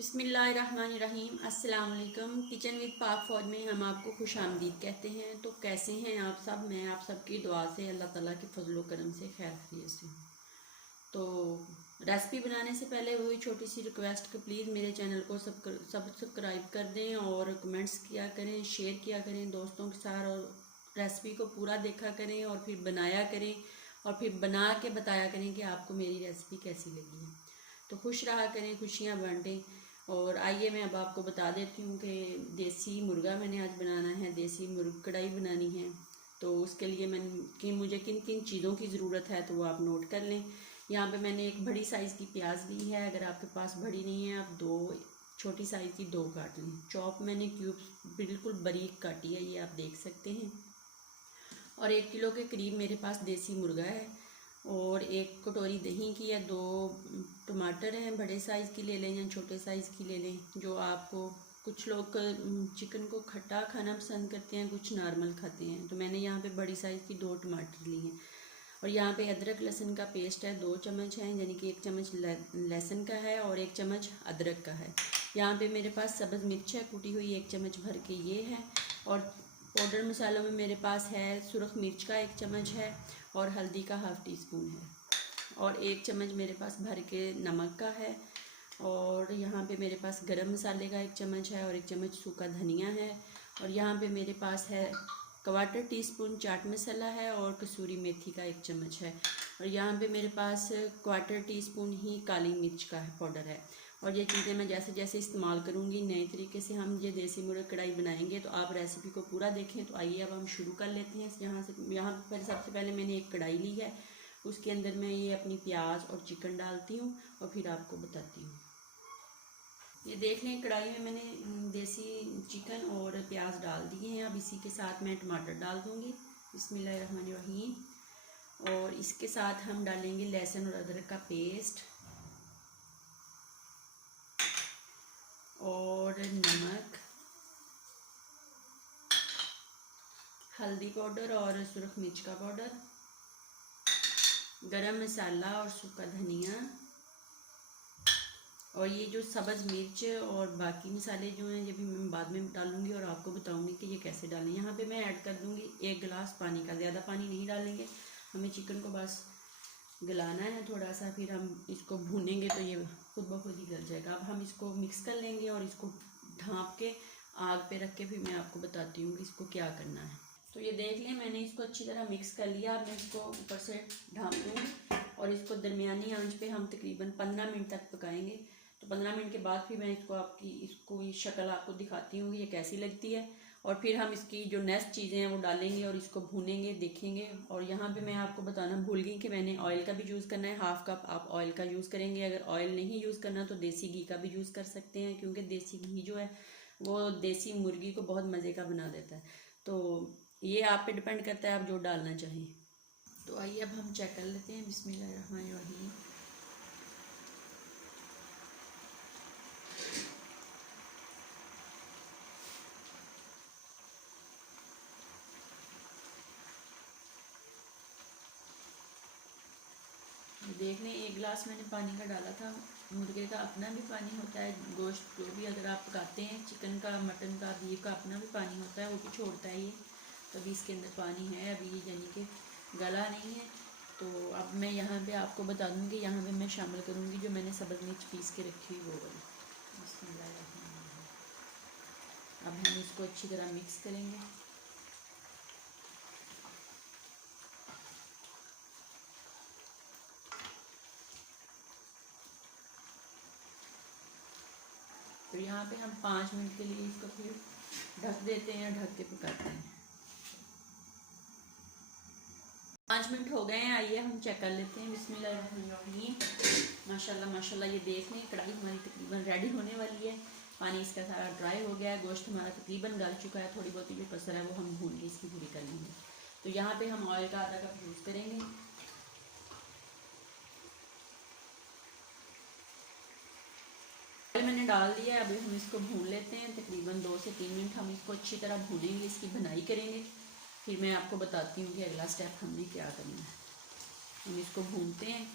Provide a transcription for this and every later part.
बिस्मिल्लाहिर्रहमानिर्रहीम। अस्सलाम वालेकुम। किचन विद पाक फौज में हम आपको खुश आमदीद कहते हैं। तो कैसे हैं आप सब? मैं आप सबकी दुआ से अल्लाह ताला के फजलो करम से खैर खैरियत से हूँ। तो रेसिपी बनाने से पहले वही छोटी सी रिक्वेस्ट कि प्लीज़ मेरे चैनल को सब्सक्राइब कर दें और कमेंट्स किया करें, शेयर किया करें दोस्तों के साथ, और रेसिपी को पूरा देखा करें और फिर बनाया करें और फिर बना के बताया करें कि आपको मेरी रेसिपी कैसी लगी है। तो खुश रहा करें, खुशियाँ बांटें। और आइए मैं अब आपको बता देती हूँ कि देसी मुर्गा मैंने आज बनाना है, देसी मुर्ग कढ़ाई बनानी है। तो उसके लिए मुझे किन किन चीज़ों की ज़रूरत है तो वो आप नोट कर लें। यहाँ पे मैंने एक बड़ी साइज़ की प्याज ली है। अगर आपके पास बड़ी नहीं है आप दो छोटी साइज़ की दो काट लें। चॉप मैंने क्यूब्स बिल्कुल बारीक काटी है, ये आप देख सकते हैं। और 1 किलो के करीब मेरे पास देसी मुर्गा है और 1 कटोरी दही की है। 2 टमाटर हैं, बड़े साइज़ की ले लें या छोटे साइज़ की ले लें जो आपको। कुछ लोग चिकन को खट्टा खाना पसंद करते हैं, कुछ नॉर्मल खाते हैं। तो मैंने यहाँ पे बड़ी साइज़ की 2 टमाटर ली हैं। और यहाँ पे अदरक लहसुन का पेस्ट है, 2 चम्मच है, यानी कि 1 चम्मच लहसुन का है और 1 चम्मच अदरक का है। यहाँ पे मेरे पास सब्ज़ मिर्च है कुटी हुई, 1 चम्मच भर के ये है। और पाउडर मसालों में मेरे पास है सुरख मिर्च का 1 चम्मच है और हल्दी का हाफ़ टी स्पून है और 1 चम्मच मेरे पास भर के नमक का है। और यहाँ पे मेरे पास गरम मसाले का 1 चम्मच है और 1 चम्मच सूखा धनिया है। और यहाँ पे मेरे पास है 1/4 टीस्पून चाट मसाला है और कसूरी मेथी का 1 चम्मच है। और यहाँ पे मेरे पास 1/4 टीस्पून ही काली मिर्च का पाउडर है। और ये चीज़ें मैं जैसे जैसे इस्तेमाल करूँगी नए तरीके से हम ये देसी मुर्गा कढ़ाई बनाएंगे, तो आप रेसिपी को पूरा देखें। तो आइए अब हम शुरू कर लेते हैं। यहाँ पर सबसे पहले मैंने एक कढ़ाई ली है, उसके अंदर मैं ये अपनी प्याज और चिकन डालती हूँ और फिर आपको बताती हूँ। ये देख लें, कढ़ाई में मैंने देसी चिकन और प्याज डाल दिए हैं। अब इसी के साथ मैं टमाटर डाल दूँगी। बिस्मिल्लाहिर्रहमानिर्रहीम। और इसके साथ हम डालेंगे लहसुन और अदरक का पेस्ट और नमक, हल्दी पाउडर और सुरख मिर्च का पाउडर, गरम मसाला और सूखा धनिया, और ये जो सब्ज़ मिर्च और बाकी मसाले जो हैं ये भी मैं बाद में डालूंगी और आपको बताऊंगी कि ये कैसे डालें। यहाँ पे मैं ऐड कर दूंगी 1 गिलास पानी का। ज़्यादा पानी नहीं डालेंगे, हमें चिकन को बस गलाना है थोड़ा सा, फिर हम इसको भूनेंगे तो ये खुद ब खुद ही गल जाएगा। अब हम इसको मिक्स कर लेंगे और इसको ढाँप के आग पे रख के फिर मैं आपको बताती हूँ कि इसको क्या करना है। तो ये देख लें, मैंने इसको अच्छी तरह मिक्स कर लिया। अब मैं इसको ऊपर से ढाँप दूँगी और इसको दरमियानी आंच पे हम तकरीबन 15 मिनट तक पकाएंगे। तो 15 मिनट के बाद फिर मैं इसको ये शक्ल आपको दिखाती हूँ ये कैसी लगती है। और फिर हम इसकी जो नेक्स्ट चीज़ें हैं वो डालेंगे और इसको भूनेंगे, देखेंगे। और यहाँ पे मैं आपको बताना भूल गई कि मैंने ऑयल का भी यूज़ करना है। 1/2 कप आप ऑयल का यूज़ करेंगे। अगर ऑयल नहीं यूज़ करना तो देसी घी का भी यूज़ कर सकते हैं, क्योंकि देसी घी जो है वो देसी मुर्गी को बहुत मज़े का बना देता है। तो ये आप पे डिपेंड करता है आप जो डालना चाहें। तो आइए अब हम चेक कर लेते हैं। बिस्मिल्लाहिर्रहमानिर्रहीम। देख लें, 1 गिलास मैंने पानी का डाला था। मुर्गे का अपना भी पानी होता है, गोश्त जो भी अगर आप पकाते हैं चिकन का, मटन का, बीफ का अपना भी पानी होता है, वो भी छोड़ता है ये। तो अभी इसके अंदर पानी है, अभी यानी कि गला नहीं है। तो अब मैं यहाँ पे आपको बता दूँगी, यहाँ पे मैं शामिल करूँगी जो मैंने सब्ज़ मिर्च पीस के रखी हुई वो वाली। बिस्मिल्लाहिर्रहमानिर्रहीम। अब हम इसको अच्छी तरह मिक्स करेंगे। तो यहाँ पे हम 5 मिनट के लिए इसको फिर ढक देते हैं, ढक के पकाते हैं। 5 मिनट हो गए हैं, आइए हम चेक कर लेते हैं। बिस्मिल्लाहिर्रहमानिर्रहीम। माशाल्लाह माशाल्लाह, ये देख लें कढ़ाई हमारी तकरीबन रेडी होने वाली है। पानी इसका सारा ड्राई हो गया है, गोश्त हमारा तकरीबन गल चुका है। थोड़ी बहुत जो कसर है वो हम भून के इसकी पूरी कर लेंगे। तो यहाँ पे हम ऑयल का आधा कप यूज़ करेंगे। मैंने डाल दिया है, अभी हम इसको भून लेते हैं। तकरीबन 2 से 3 मिनट हम इसको अच्छी तरह भूनेंगे, इसकी भुनाई करेंगे। फिर मैं आपको बताती हूँ कि अगला स्टेप हमने क्या करना है। हम इसको भूनते हैं।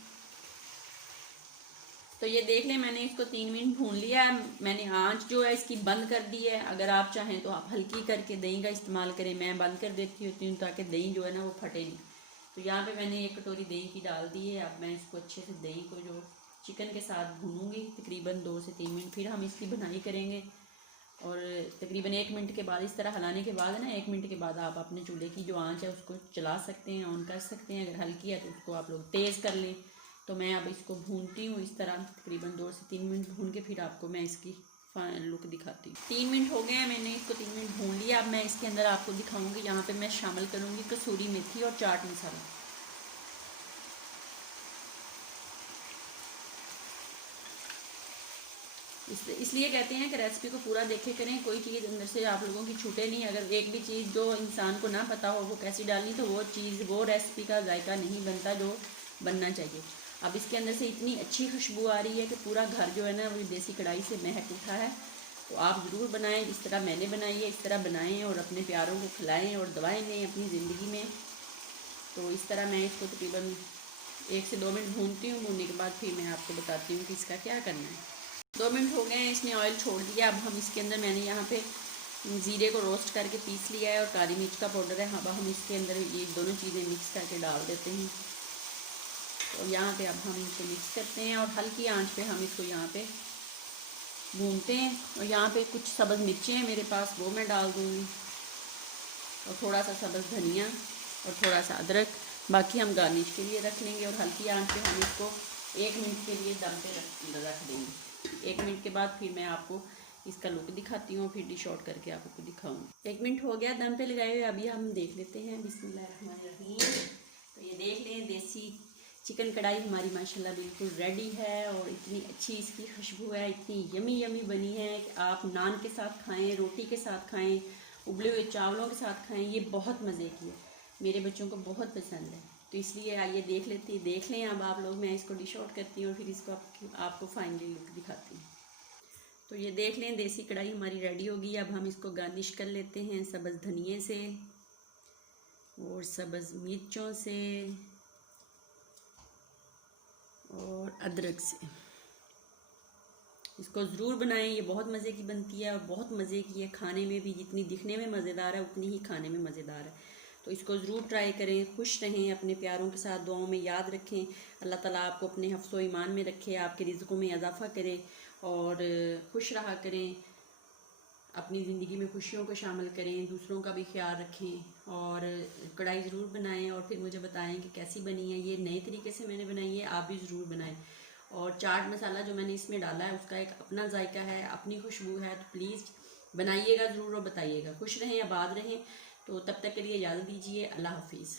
तो ये देख लें, मैंने इसको 3 मिनट भून लिया है। मैंने आंच जो है इसकी बंद कर दी है। अगर आप चाहें तो आप हल्की करके दही का इस्तेमाल करें, मैं बंद कर देती होती हूँ ताकि दही जो है ना वो फटे नहीं। तो यहाँ पे मैंने 1 कटोरी दही की डाल दी है। अब मैं इसको अच्छे से दही को जो चिकन के साथ भूनूंगी तकरीबन 2 से 3 मिनट, फिर हम इसकी बुनाई करेंगे। और तकरीबन 1 मिनट के बाद इस तरह हिलाने के बाद ना 1 मिनट के बाद आप अपने चूल्हे की जो आंच है उसको चला सकते हैं, ऑन कर सकते हैं। अगर हल्की है तो उसको आप लोग तेज़ कर लें। तो मैं अब इसको भूनती हूँ इस तरह तकरीबन 2 से 3 मिनट भून के फिर आपको मैं इसकी फाइनल लुक दिखाती हूँ। 3 मिनट हो गए हैं, मैंने इसको 3 मिनट भून लिया। अब मैं इसके अंदर आपको दिखाऊंगी, यहाँ पे मैं शामिल करूँगी कसूरी मेथी और चाट मसाला। इसलिए कहते हैं कि रेसिपी को पूरा देखे करें, कोई चीज़ अंदर से आप लोगों की छूटे नहीं। अगर एक भी चीज़ जो इंसान को ना पता हो वो कैसी डालनी, तो वो चीज़ वो रेसिपी का जायका नहीं बनता जो बनना चाहिए। अब इसके अंदर से इतनी अच्छी खुशबू आ रही है कि पूरा घर जो है ना वो देसी कढ़ाई से महक उठा है। तो आप ज़रूर बनाएं जिस तरह मैंने बनाई है, इस तरह बनाएं और अपने प्यारों को खिलाएं और दवाएं लें अपनी ज़िंदगी में। तो इस तरह मैं इसको तकरीबन 1 से 2 मिनट भूनती हूँ। भूनने के बाद फिर मैं आपको बताती हूँ कि इसका क्या करना है। 2 मिनट हो गए हैं, इसने ऑयल छोड़ दिया। अब हम इसके अंदर मैंने यहाँ पे ज़ीरे को रोस्ट करके पीस लिया है और काली मिर्च का पाउडर है। अब हम इसके अंदर ये दोनों चीज़ें मिक्स करके डाल देते हैं। और यहाँ पे अब हम इनको मिक्स करते हैं और हल्की आंच पे हम इसको यहाँ पे भूनते हैं। और यहाँ पे कुछ सब्ज़ मिर्चें हैं मेरे पास, वो मैं डाल दूँगी और थोड़ा सा सब्ज़ धनिया और थोड़ा सा अदरक। बाकी हम गार्निश के लिए रख लेंगे और हल्की आंच पे हम इसको 1 मिनट के लिए दम पे रख देंगे। 1 मिनट के बाद फिर मैं आपको इसका लुक दिखाती हूँ, फिर डिश आउट करके आपको दिखाऊंगी। 1 मिनट हो गया दम पे लगाए हुए, अभी हम देख लेते हैं। बिस्मिल्लाहिर्रहमानिर्रहीम। तो ये देख लें, देसी चिकन कढ़ाई हमारी माशाल्लाह बिल्कुल रेडी है और इतनी अच्छी इसकी खुशबू है, इतनी यमी यमी बनी है कि आप नान के साथ खाएँ, रोटी के साथ खाएँ, उबले हुए चावलों के साथ खाएँ। ये बहुत मज़े की है, मेरे बच्चों को बहुत पसंद है। तो इसलिए आइए देख लें अब आप लोग। मैं इसको डिश आउट करती हूँ और फिर इसको आपको फाइनली लुक दिखाती हूँ। तो ये देख लें, देसी कढ़ाई हमारी रेडी होगी। अब हम इसको गार्निश कर लेते हैं सब्ज़ धनिए से और सब्ज़ मिर्चों से और अदरक से। इसको ज़रूर बनाएं, ये बहुत मज़े की बनती है और बहुत मज़े की है खाने में भी। जितनी दिखने में मज़ेदार है उतनी ही खाने में मज़ेदार है। तो इसको ज़रूर ट्राई करें। खुश रहें, अपने प्यारों के साथ दुआओं में याद रखें। अल्लाह ताला आपको अपने हफ्ज़ो ईमान में रखे, आपके रिज़्क़ों में इजाफ़ा करे और खुश रहा करें। अपनी ज़िंदगी में खुशियों को शामिल करें, दूसरों का भी ख्याल रखें और कढ़ाई ज़रूर बनाएं और फिर मुझे बताएं कि कैसी बनी है। ये नए तरीके से मैंने बनाई है, आप भी ज़रूर बनाएं। और चाट मसाला जो मैंने इसमें डाला है उसका एक अपना जायका है, अपनी खुशबू है। तो प्लीज़ बनाइएगा ज़रूर और बताइएगा। खुश रहें, आबाद रहें। तो तब तक के लिए इजाज़त दीजिए। अल्लाह हाफिज़।